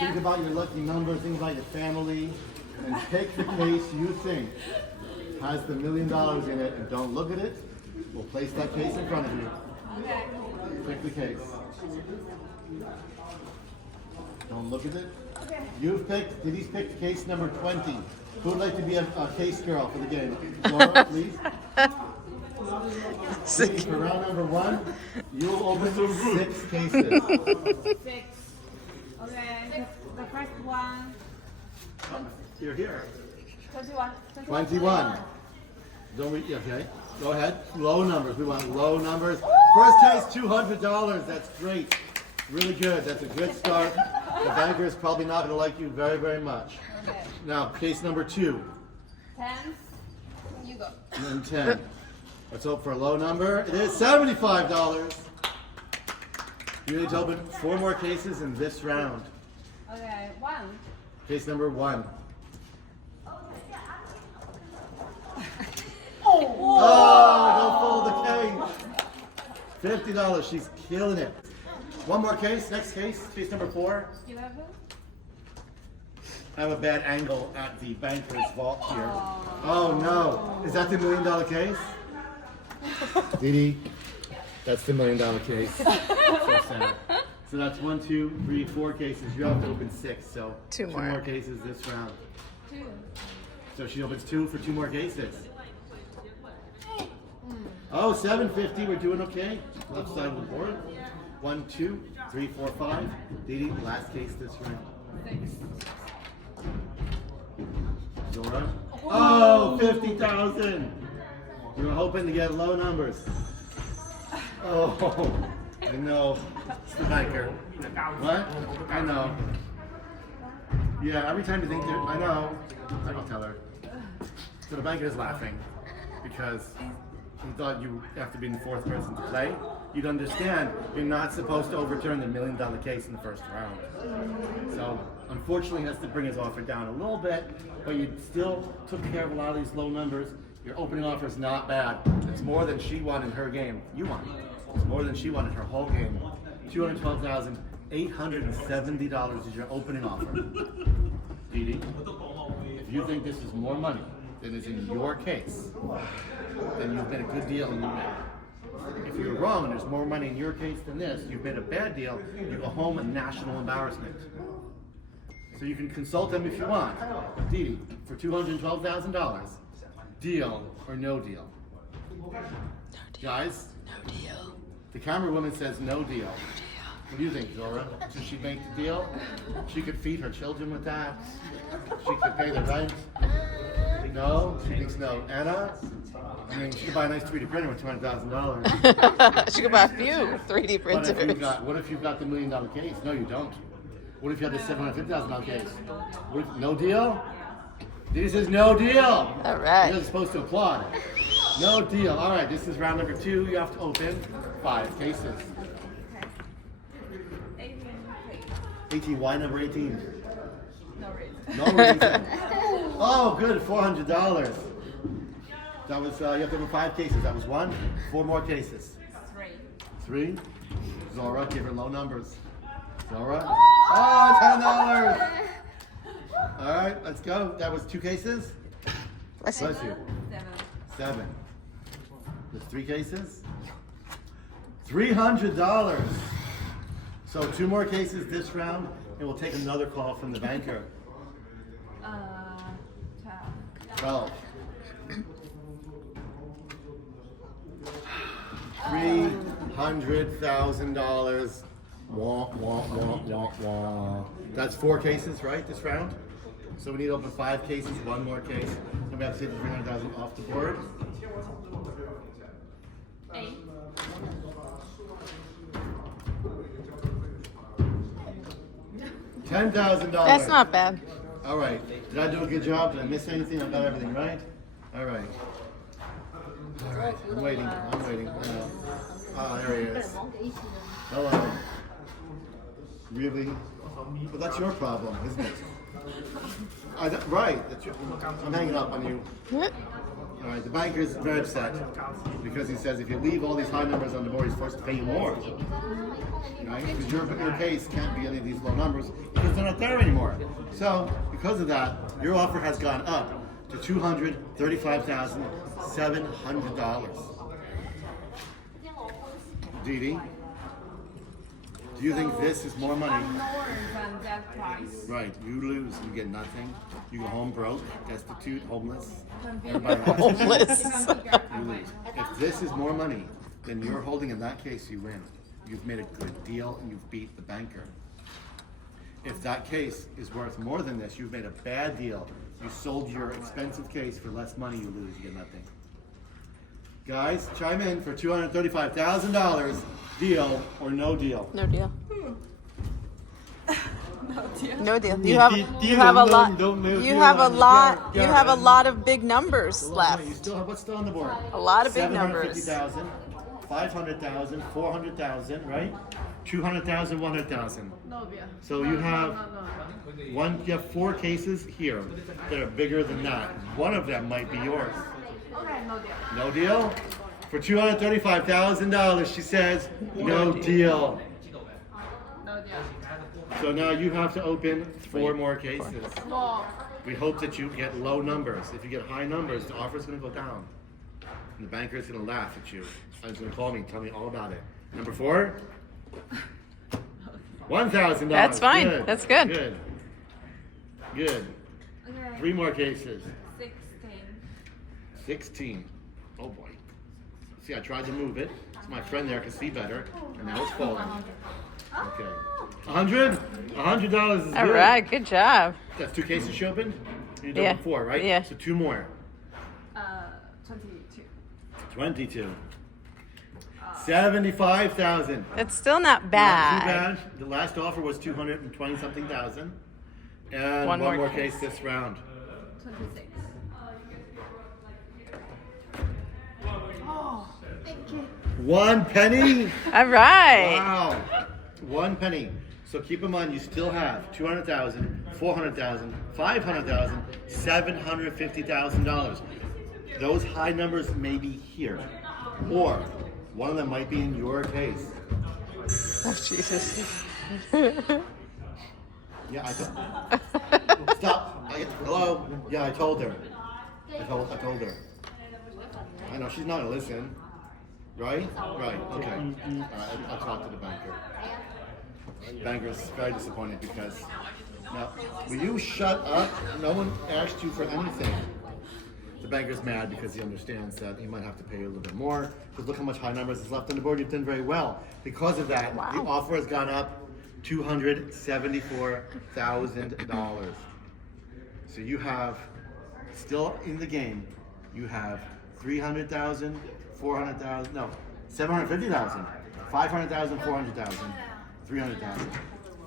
think about your lucky number, think about your family, and pick the case you think has the $1 million in it, and don't look at it. We'll place that case in front of you. Okay. Pick the case. Don't look at it. Okay. You've picked, Didi's picked case number 20. Who would like to be a case girl for the game? Zora, please. Please, for round number 1, you'll open 6 cases. 6. Okay. The first one. You're here. 21. 21. Don't we? Okay. Go ahead. Low numbers. We want low numbers. First case, $200. That's great. Really good. That's a good start. The banker is probably not going to like you very, very much. Okay. Now, case number 2. 10. You go. And 10. Let's hope for a low number. It is $75. You need to open 4 more cases in this round. Okay. 1. Case number 1. Oh, don't fold the case. $50. She's killing it. One more case. Next case. Case number 4. 11. I have a bad angle at the banker's vault here. Oh no. Is that the $1 million case? DiDi, that's the $1 million case. So sad. So that's 1, 2, 3, 4 cases. You have to open 6. So 2 more. 2 more cases this round. 2. So she opens 2 for 2 more cases. Oh, $750. We're doing okay. Left side of the board. 1, 2, 3, 4, 5. DiDi, last case this round. 6. Zora. Oh, 50,000. We were hoping to get low numbers. Oh, I know. It's the banker. What? I know. Yeah, every time you think they're, I know. I'll tell her. So the banker is laughing because he thought you have to be the 4th person to play. You'd understand you're not supposed to overturn the $1 million case in the first round. So unfortunately, he has to bring his offer down a little bit, but you still took care of a lot of these low numbers. Your opening offer is not bad. It's more than she won in her game. You won. It's more than she won in her whole game. $212,870 is your opening offer. DiDi, if you think this is more money than is in your case, then you've made a good deal and you win. If you're wrong and there's more money in your case than this, you've made a bad deal, you go home a national embarrassment. So you can consult them if you want. DiDi, for $212,000, deal or no deal? No deal. Guys? No deal. The camera woman says no deal. What do you think, Zora? Should she make the deal? She could feed her children with that. She could pay the rent. No? She thinks no. Anna? I mean, she could buy a nice 3D printer with $200,000. She could buy a few 3D printers. What if you've got the $1 million case? No, you don't. What if you had the $750,000 case? What if, no deal? DiDi says no deal. All right. You're supposed to applaud. No deal. All right, this is round number 2. You have to open 5 cases. Okay. 18. 18. Why number 18? No reason. No reason. Oh, good. $400. That was, you have to open 5 cases. That was 1. 4 more cases. 3. 3. Zora, give her low numbers. Zora. Oh, $10. All right, let's go. That was 2 cases? Bless Bless you. 7. 7. There's 3 cases? $300. So 2 more cases this round, and we'll take another call from the banker. 12. $300,000. Wah, wah, wah, wah, wah. That's 4 cases, right, this round? So we need to open 5 cases, 1 more case. And we have to take the $300,000 off the board. 8. $10,000. That's not bad. All right. Did I do a good job? Did I miss anything? I got everything right? All right. All right. I'm waiting. I'm waiting. Oh, there he is. Hello. Really? Well, that's your problem, isn't it? Right. That's your, I'm hanging up on you. All right, the banker is very upset because he says if you leave all these high numbers on the board, he's forced to pay you more. Right? Because your case can't be any of these low numbers because they're not there anymore. So, because of that, your offer has gone up to $235,700. DiDi, do you think this is more money? I'm lower than that price. Right, you lose, you get nothing. You go home broke, destitute, homeless. Homeless. You lose. If this is more money than you're holding in that case, you win. You've made a good deal and you've beat the banker. If that case is worth more than this, you've made a bad deal. You sold your expensive case for less money, you lose, you get nothing. Guys, chime in for $235,000. Deal or no deal? No deal. No deal. No deal. You have a lot. You have a lot. You have a lot of big numbers left. You still have what's still on the board? A lot of big numbers. 750,000, 500,000, 400,000, right? 200,000, 100,000. No deal. So you have No. you have 4 cases here that are bigger than that. One of them might be yours. Okay, no deal. No deal? For $235,000, she says, no deal. No deal. So now you have to open 4 more cases. Whoa. We hope that you get low numbers. If you get high numbers, the offer's going to go down. And the banker is going to laugh at you. He's going to call me and tell me all about it. Number 4? $1,000. That's fine. Good. That's good. Good. Good. Okay. 3 more cases. 16. 16. Oh boy. See, I tried to move it. So my friend there can see better. And now it's falling. Okay. 100? $100 is good. All right. Good job. That's 2 cases she opened? You did Yeah. 4, right? Yeah. So 2 more. 22. 22. 75,000. It's still not Not too bad. bad. The last offer was 220 something thousand. And One one more more case this round. 26. Oh, thank you. 1 penny? All right. Wow. 1 penny. So keep in mind, you still have 200,000, 400,000, 500,000, $750,000. Those high numbers may be here, or one of them might be in your case. Oh Jesus. Yeah, I told. Stop. Hello. Yeah, I told her. I told her. I know she's not gonna listen. Right? Right. Okay. All right. I'll talk to the banker. The banker's very disappointed because now, will you shut up? No one asked you for anything. The banker's mad because he understands that he might have to pay you a little bit more. Because look how much high numbers is left on the board. You've done very well. Because of that, Wow. the offer has gone up $274,000. So you have, still in the game, you have 300,000, 400,000, no, 750,000, 500,000, 400,000, 300,000.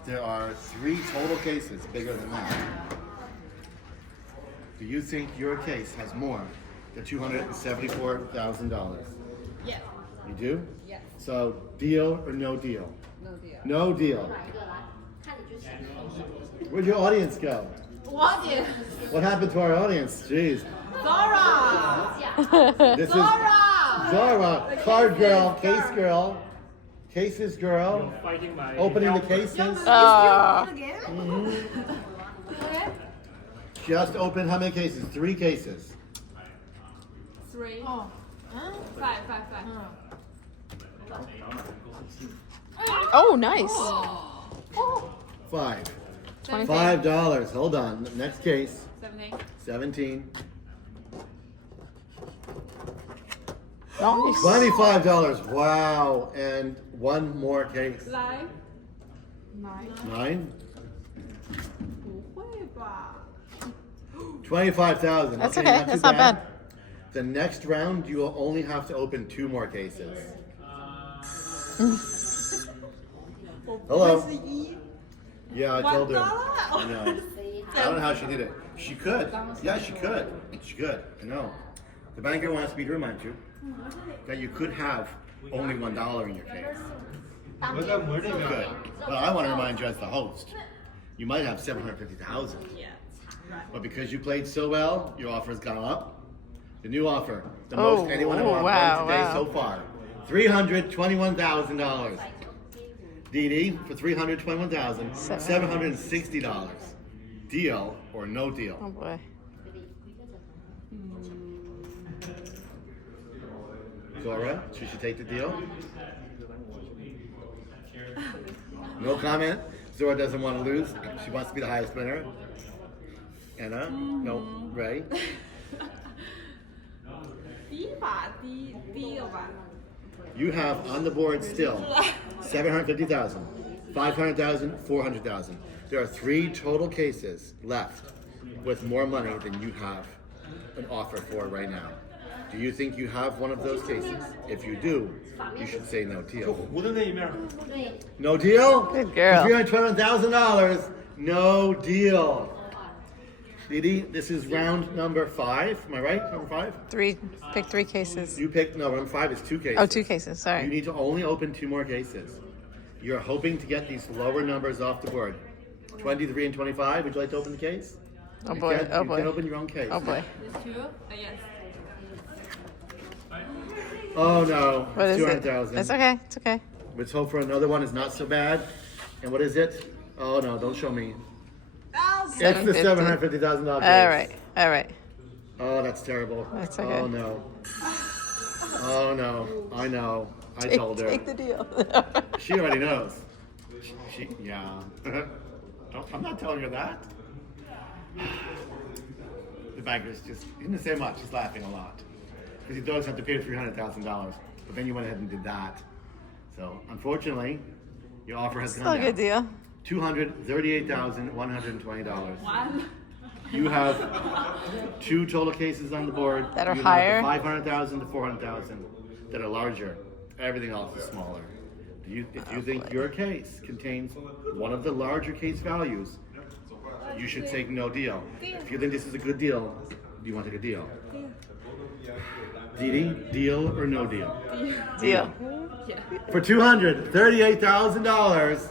There are 3 total cases bigger than that. Do you think your case has more than $274,000? Yes. You do? Yes. So deal or no deal? No deal. No deal. Where'd your audience go? What is? What happened to our audience? Jeez. Zora! This Zora! is Zora, card girl, case girl, cases girl, Fighting my opening the helper. cases. Okay. Just open how many cases? 3 cases. 3. Oh. 5. Oh, nice. 5. 20. $5. Hold on. Next case. 17. 17. Nice. $25. Wow. And 1 more case. 9. 9. 不会吧 $25,000. That's okay. too That's not bad. The next round, you will only have to open 2 more cases. Hello. Yeah, I told her. I know. I don't know how she did it. She could. Yeah, she could. She could. I know. The banker wants me to remind you that you could have only $1 in your case. What's that word You could. But I want to remind you as the host, you might have 750,000. Yeah. But because you played so well, your offer has gone up The new offer. The most anyone has offered today so far. $321,000. DiDi for $321,760. Deal or no deal? Oh boy. Zora, she should take the deal. No comment. Zora doesn't want to lose. She wants to be the highest winner. Anna? No. Ray? 低吧，低了吧。 You have on the board still 750,000, 500,000, 400,000. There are 3 total cases left with more money than you have an offer for right now. Do you think you have one of those cases? If you do, you should say no deal. No deal? Good girl. $321,000. No deal. DiDi, this is round number 5. Am I right? Number 5? 3. Pick 3 cases. You picked, no, round 5 is 2 cases. Oh, 2 cases. You Sorry. need to only open 2 more cases. You're hoping to get these lower numbers off the board. 23 and 25. Would you like to open the case? Oh boy. You Oh can boy. open your own case. Oh boy. Two? Yes. Oh no. What is it? 200,000. It's okay. It's okay. Let's hope for another one is not so bad. And what is it? Oh no, don't show me. It's the $750,000 case. All right. All right. Oh, that's terrible. That's okay. Oh no. Oh no. I know. I told her. Take the deal. She already knows. Yeah. I'm not telling her that. The banker's just, he didn't say much. He's laughing a lot. Because he does have to pay $300,000. But then you went ahead and did that. So, unfortunately, your offer has Still gone a good down. deal. $238,120. One. You have 2 total cases on the board. That are you higher? Have 500,000 to 400,000 that are larger. Everything else is smaller. If you think your case contains one of the larger case values, you should take no deal. If you think this is a good deal, do you want to take a deal? DiDi, deal or no deal? Deal. Yeah. For $238,000,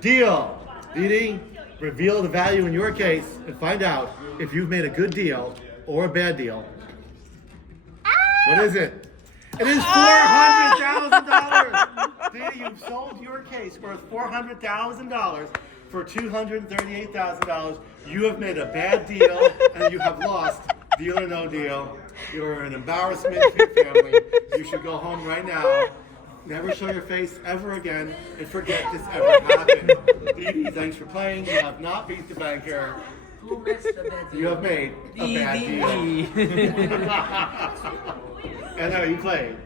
deal. DiDi, reveal the value in your case and find out if you've made a good deal or a bad deal. What is it? It is $400,000. DiDi, you've sold your case worth $400,000 for $238,000. You have made a bad deal and you have lost. Deal or no deal. You're an embarrassment to your family. You should go home right now. Never show your face ever again and forget this ever happened. DiDi, thanks for playing. You have not beat the banker. You have made a bad deal. And now you played.